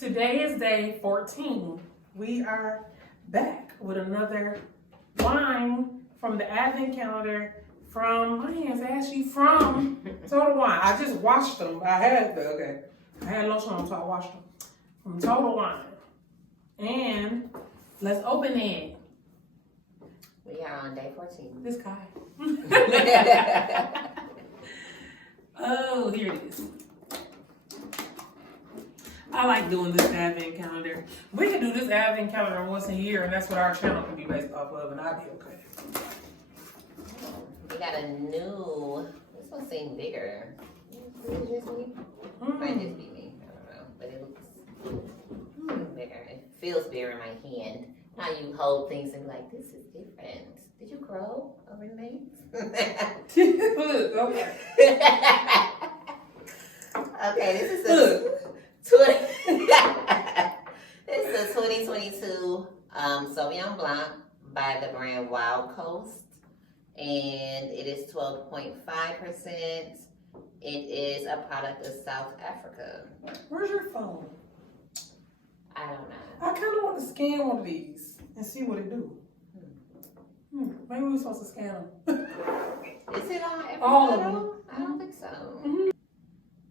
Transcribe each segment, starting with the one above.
Today is day 14. We are back with another wine from the Advent calendar from, my hands ashy, from Total Wine. I just washed them. I had lunch on them, so I washed them. From Total Wine. And let's open it. We are on day 14. This guy. Oh, here it is. I like doing this Advent calendar. We can do this Advent calendar once a year, and that's what our channel can be based off of, and I'll be okay. We got a new, this one seems bigger. Is it just me? Might just be me. I don't know. But it looks bigger. It feels bigger in my hand. How you hold things and be like, this is different. Did you grow over the days? Okay. Okay, this is a 2022 Sauvignon Blanc by the brand Wild Coast, and it is 12.5%. It is a product of South Africa. Where's your phone? I don't know. I kind of want to scan one of these and see what it do. Maybe we're supposed to scan them. Is it on every All of bottle? them. I don't think so. Mm-hmm.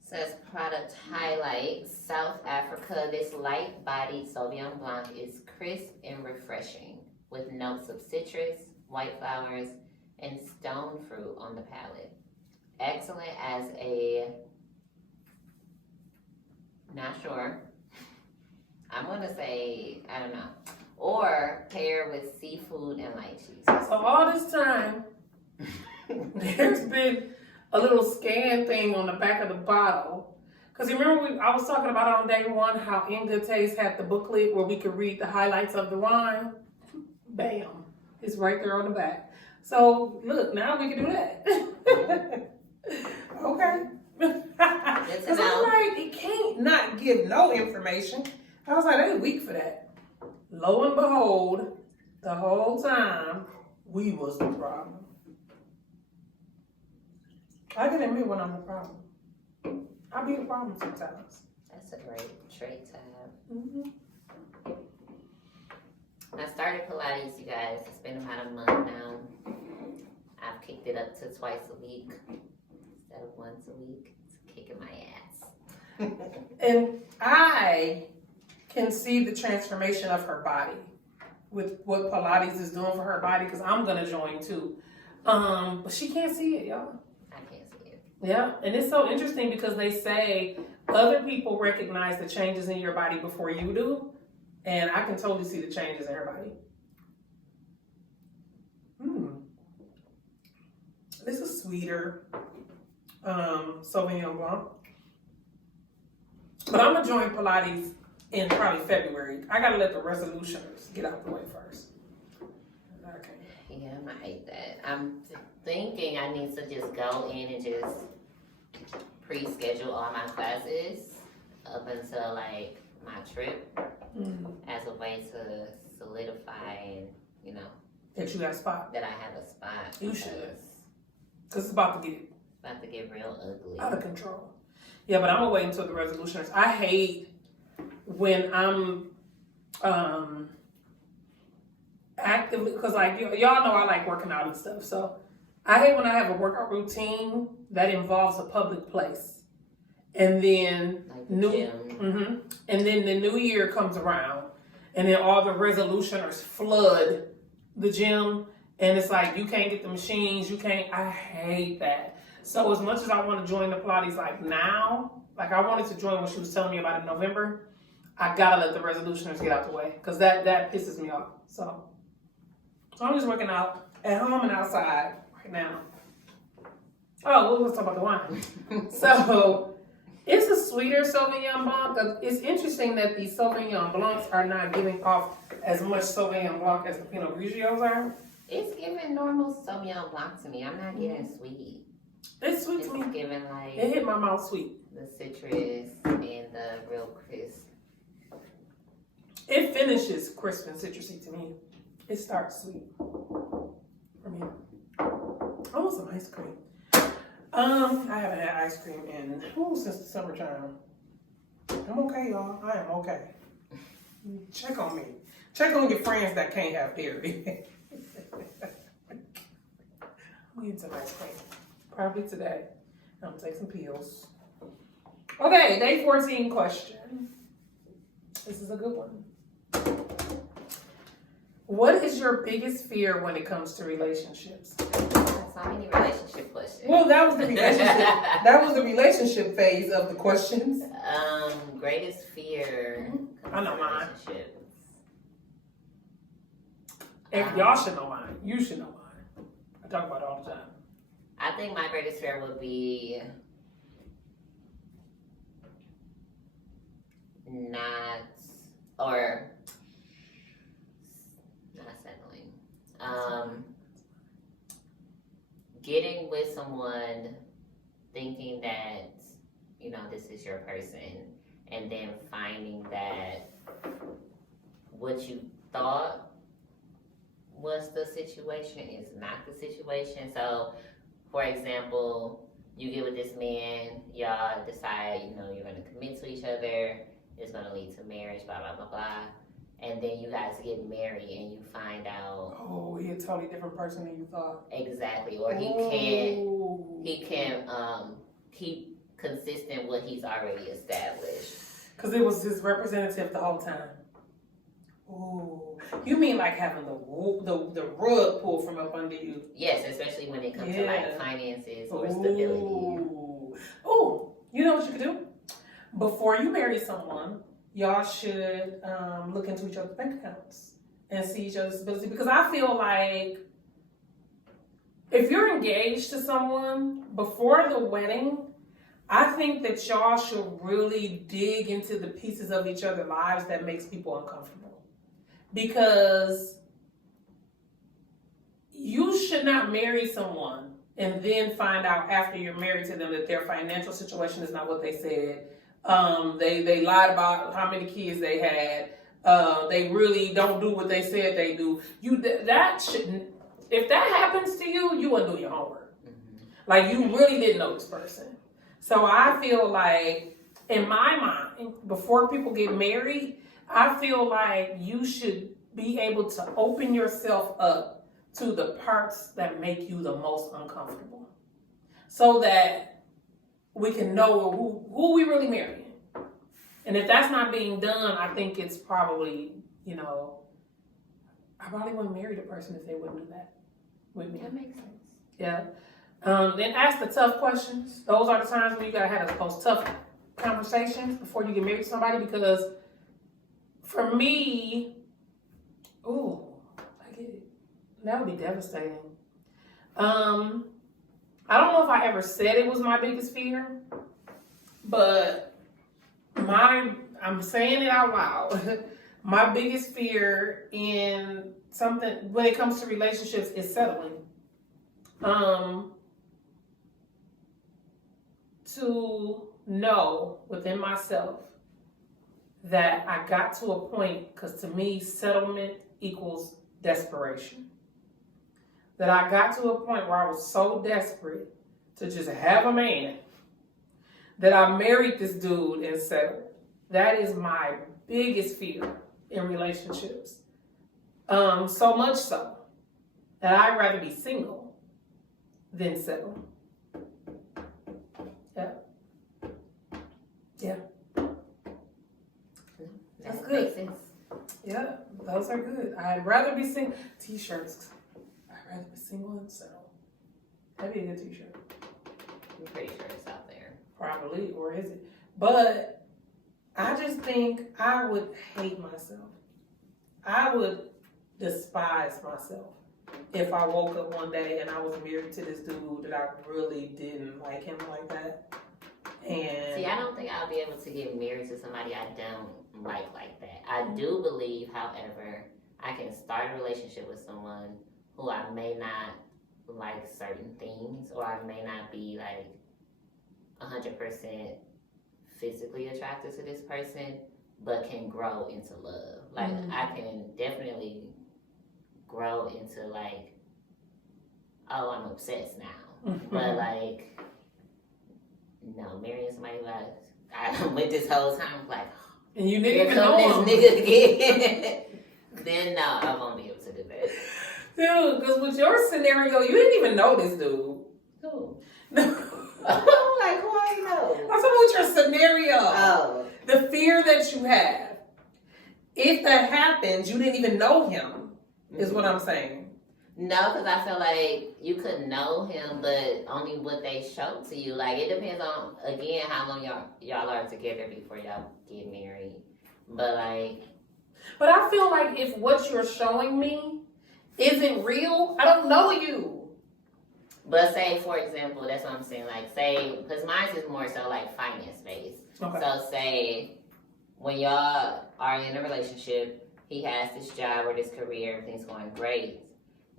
Says product highlights. South Africa, this light-bodied Sauvignon Blanc is crisp and refreshing with notes of citrus, white flowers, and stone fruit on the palate. Excellent as a, not sure, I'm going to say, I don't know, or pair with seafood and lychees. So all this time, there's been a little scan thing on the back of the bottle. Because you remember I was talking about on day one how In Good Taste had the booklet where we could read the highlights of the wine? Bam. It's right there on the back. So look, now we can do that. Okay. Because I'm like, it can't not give no information. I was like, they weak for that. Lo and behold, the whole time, we was the problem. I can admit when I'm the problem. I'll be the problem sometimes. That's a great trait to have. Mm-hmm. I started Pilates, you guys. It's been about a month now. I've kicked it up to twice a week instead of once a week. It's kicking my ass. And I can see the transformation of her body with what Pilates is doing for her body, because I'm going to join too. But she can't see it, y'all. I can't see it. Yeah, and it's so interesting because they say other people recognize the changes in your body before you do, and I can totally see the changes in her body. This is sweeter Sauvignon Blanc. But I'm going to join Pilates in probably February. I got to let the resolutioners get out the way first. Okay. Yeah, I might hate that. I'm thinking I need to just go in and just pre-schedule all my classes up until like my trip as a way to solidify and, you know, That you got a spot. that I have a spot. You should. Because it's about to get real ugly. out of control. Yeah, but I'm going to wait until the resolutioners. I hate when I'm actively, because like y'all know I like working out and stuff. So I hate when I have a workout routine that involves a public place, and then Like the gym. And then the new year comes around, and then all the resolutioners flood the gym, and it's like you can't get the machines, you can't. I hate that. So as much as I want to join the Pilates like now, like I wanted to join when she was telling me about it in November, I gotta let the resolutioners get out the way, because that pisses me off. So I'm just working out at home and outside right now. Oh, let's talk about the wine. So it's a sweeter Sauvignon Blanc. It's interesting that these Sauvignon Blancs are not giving off as much Sauvignon Blanc as the Pinot Grigios are. It's giving normal Sauvignon Blanc to me. I'm not getting sweet. It's sweet It's to me. giving like It hit my mouth sweet. the citrus and the real crisp. It finishes crisp and citrusy to me. It starts sweet for me. I want some ice cream. I haven't had ice cream in since the summertime. I'm okay, y'all. I am okay. Check on me. Check on your friends that can't have dairy. I'm eating some ice cream. Probably today. I'm gonna take some pills. Okay, day 14 question. This is a good one. What is your biggest fear when it comes to relationships? So many relationship questions. Well, that was the relationship. That was the relationship phase of the questions. Greatest fear. I know mine. Relationships. And y'all should know mine. You should know mine. I talk about it all the time. I think my greatest fear would be not settling. Getting with someone thinking that, you know, this is your person, and then finding that what you thought was the situation is not the situation. So, for example, you get with this man, y'all decide, you know, you're going to commit to each other, it's going to lead to marriage, blah, blah, blah, blah. And then you guys get married and you find out, oh, he's a totally different person than you thought. Exactly. Or he can't keep consistent what he's already established. Because it was his representative the whole time. Oh, you mean like having the rug pulled from up under you? Yes, especially when it comes to like finances or Ooh. stability. Oh, you know what you could do? Before you marry someone, y'all should look into each other's bank accounts and see each other's stability. Because I feel like if you're engaged to someone before the wedding, I think that y'all should really dig into the pieces of each other's lives that makes people uncomfortable. Because you should not marry someone and then find out after you're married to them that their financial situation is not what they said. They lied about how many kids they had. They really don't do what they said they do. That shouldn't. If that happens to you, you wouldn't do your homework. Mm-hmm. Like you really didn't know this person. So I feel like, in my mind, before people get married, I feel like you should be able to open yourself up to the parts that make you the most uncomfortable, so that we can know who we really marrying. And if that's not being done, I think it's probably, you know, I probably wouldn't marry the person if they wouldn't do that with me. That makes sense. Yeah. Then ask the tough questions. Those are the times when you gotta have those tough conversations before you get married to somebody. Because for me, I get it. That would be devastating. I don't know if I ever said it was my biggest fear, but I'm saying it out loud. My biggest fear in something when it comes to relationships is settling. To know within myself that I got to a point, because to me, settlement equals desperation. That I got to a point where I was so desperate to just have a man that I married this dude and settled. That is my biggest fear in relationships. So much so that I'd rather be single than settle. Yeah. That's good. Makes sense. Yeah, those are good. I'd rather be single. T-shirts. I'd rather be single than settle. That'd be a good t-shirt. I'm pretty sure it's out there. Probably, or is it? But I just think I would hate myself. I would despise myself if I woke up one day and I was married to this dude that I really didn't like him like that. And see, I don't think I'll be able to get married to somebody I don't like that. I do believe, however, I can start a relationship with someone who I may not like certain things, or I may not be like 100% physically attracted to this person, but can grow into love. Like, I can definitely grow into like, oh, I'm obsessed now. But like, no, marrying somebody who I I went this whole time like, and you didn't here even come know this him. nigga again. Then no, I won't be able to do that. Dude, because with your scenario, you didn't even know this dude. Who? I'm Like, who I know? talking about your scenario. Oh. The fear that you have. If that happens, you didn't even know him, is what I'm saying. No, because I feel like you could know him, but only what they show to you. Like, it depends on, again, how long y'all are together before y'all get married. But, like... But I feel like if what you're showing me isn't real, I don't know you. But say, for example, that's what I'm saying. Like, say, because mine is more so, like, finance-based. Okay. So, say, when y'all are in a relationship, he has this job or this career, everything's going great.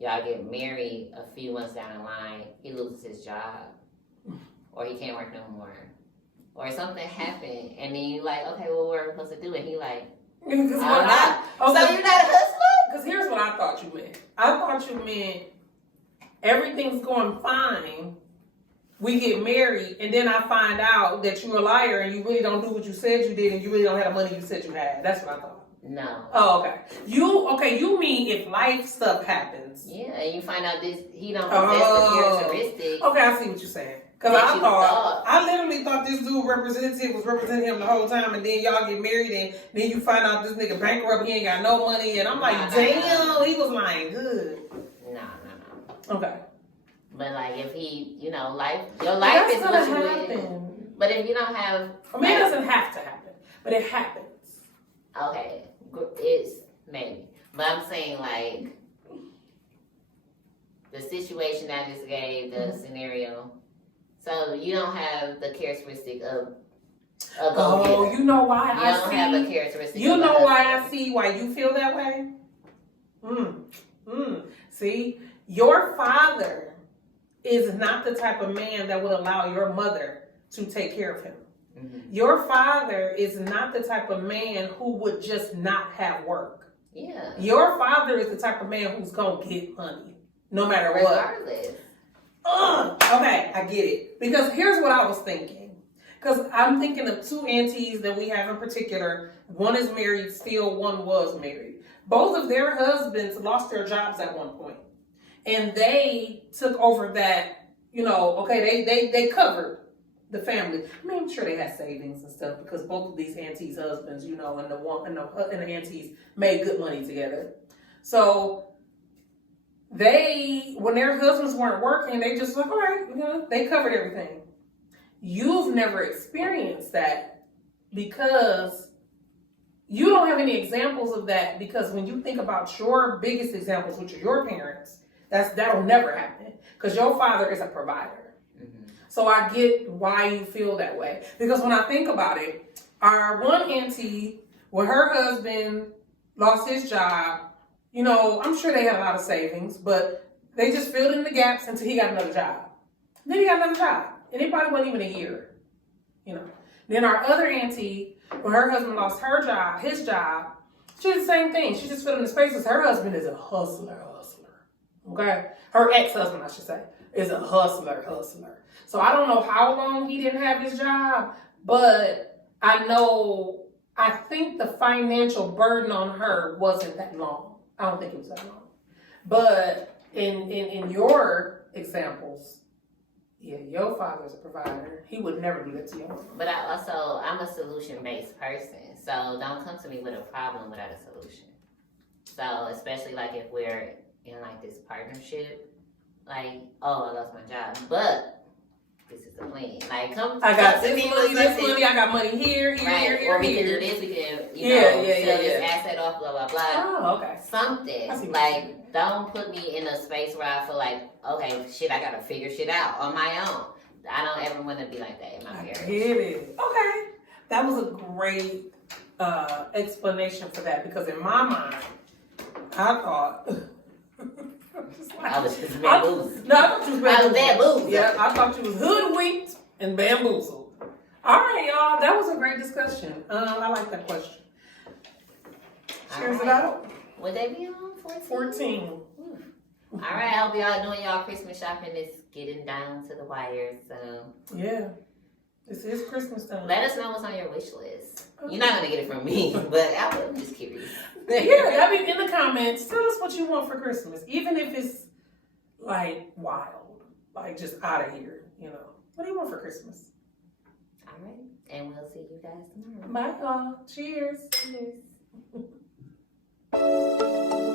Y'all get married a few months down the line, he loses his job. Or he can't work no more. Or something happened, and then you like, okay, well, what are we supposed to do? And he like, So you're not a hustler? Because here's what I thought you meant. I thought you meant everything's going fine. We get married, and then I find out that you're a liar and you really don't do what you said you did, and you really don't have the money you said you had. That's what I thought. No. Oh, okay. You mean if life stuff happens? Yeah, and you find out he don't possess the characteristics. Okay, I see what you're saying. Because I literally thought this dude was representing him the whole time, and then y'all get married, and then you find out this nigga bankrupt, he ain't got no money, and I'm like, damn, he was lying good. No. Okay. But like if he, your life is what you happen. But if you don't have, I mean, it doesn't have to happen, but it happens. Okay, it's maybe, but I'm saying like the situation I just gave, the scenario. So you don't have the characteristic of a go-getter. Oh, you know why you don't have a characteristic. You know why I see why you feel that way? See, your father is not the type of man that would allow your mother to take care of him. Mm-hmm. Your father is not the type of man who would just not have work. Yeah. Your father is the type of man who's gonna get money, no matter regardless. What. Okay, I get it. Because here's what I was thinking. Because I'm thinking of two aunties that we have in particular. One is married still, one was married. Both of their husbands lost their jobs at one point. And they took over that, they covered the family. I mean, I'm sure they had savings and stuff because both of these aunties' husbands, and the aunties made good money together. So when their husbands weren't working, they just like, all right, they covered everything. You've never experienced that because you don't have any examples of that, because when you think about your biggest examples, which are your parents, that'll never happen because your father is a provider. Mm-hmm. So I get why you feel that way. Because when I think about it, our one auntie, when her husband lost his job, I'm sure they had a lot of savings, but they just filled in the gaps until he got another job. Then he got another job. And it probably wasn't even a year. Then our other auntie, when her husband lost his job, she did the same thing. She just filled in the spaces. Her husband is a hustler. Okay? Her ex-husband, I should say, is a hustler. So I don't know how long he didn't have his job, but I think the financial burden on her wasn't that long. I don't think it was that long. But in your examples, yeah, your father's a provider. He would never do that to you. But I'm a solution-based person. So don't come to me with a problem without a solution. So especially like if we're in like this partnership, like, oh, I lost my job, but this is the plan. Like, I got this money, I got money here, right. here, or we here. can do this, we can, sell this asset off, blah, blah, blah. Oh, okay. Something. Like, don't put me in a space where I feel like, okay, shit, I gotta figure shit out on my own. I don't ever want to be like that in my marriage. I get it. Okay. That was a great explanation for that, because in my mind, I thought... I was just bamboozled. No, I thought you was bamboozled. Yeah, I thought you was hoodwinked and bamboozled. All right, y'all. That was a great discussion. I like that question. Cheers it out. Would they be on 14? 14. All right, I hope y'all doing y'all Christmas shopping. It's getting down to the wire, so. Yeah. This is Christmas time. Let us know what's on your wish list. You're not gonna get it from me, but I'm just curious. Yeah, I mean, in the comments, tell us what you want for Christmas, even if it's like wild, like just out of here. You know, what do you want for Christmas? All right, and we'll see you guys tomorrow. Bye, y'all. Cheers. Cheers.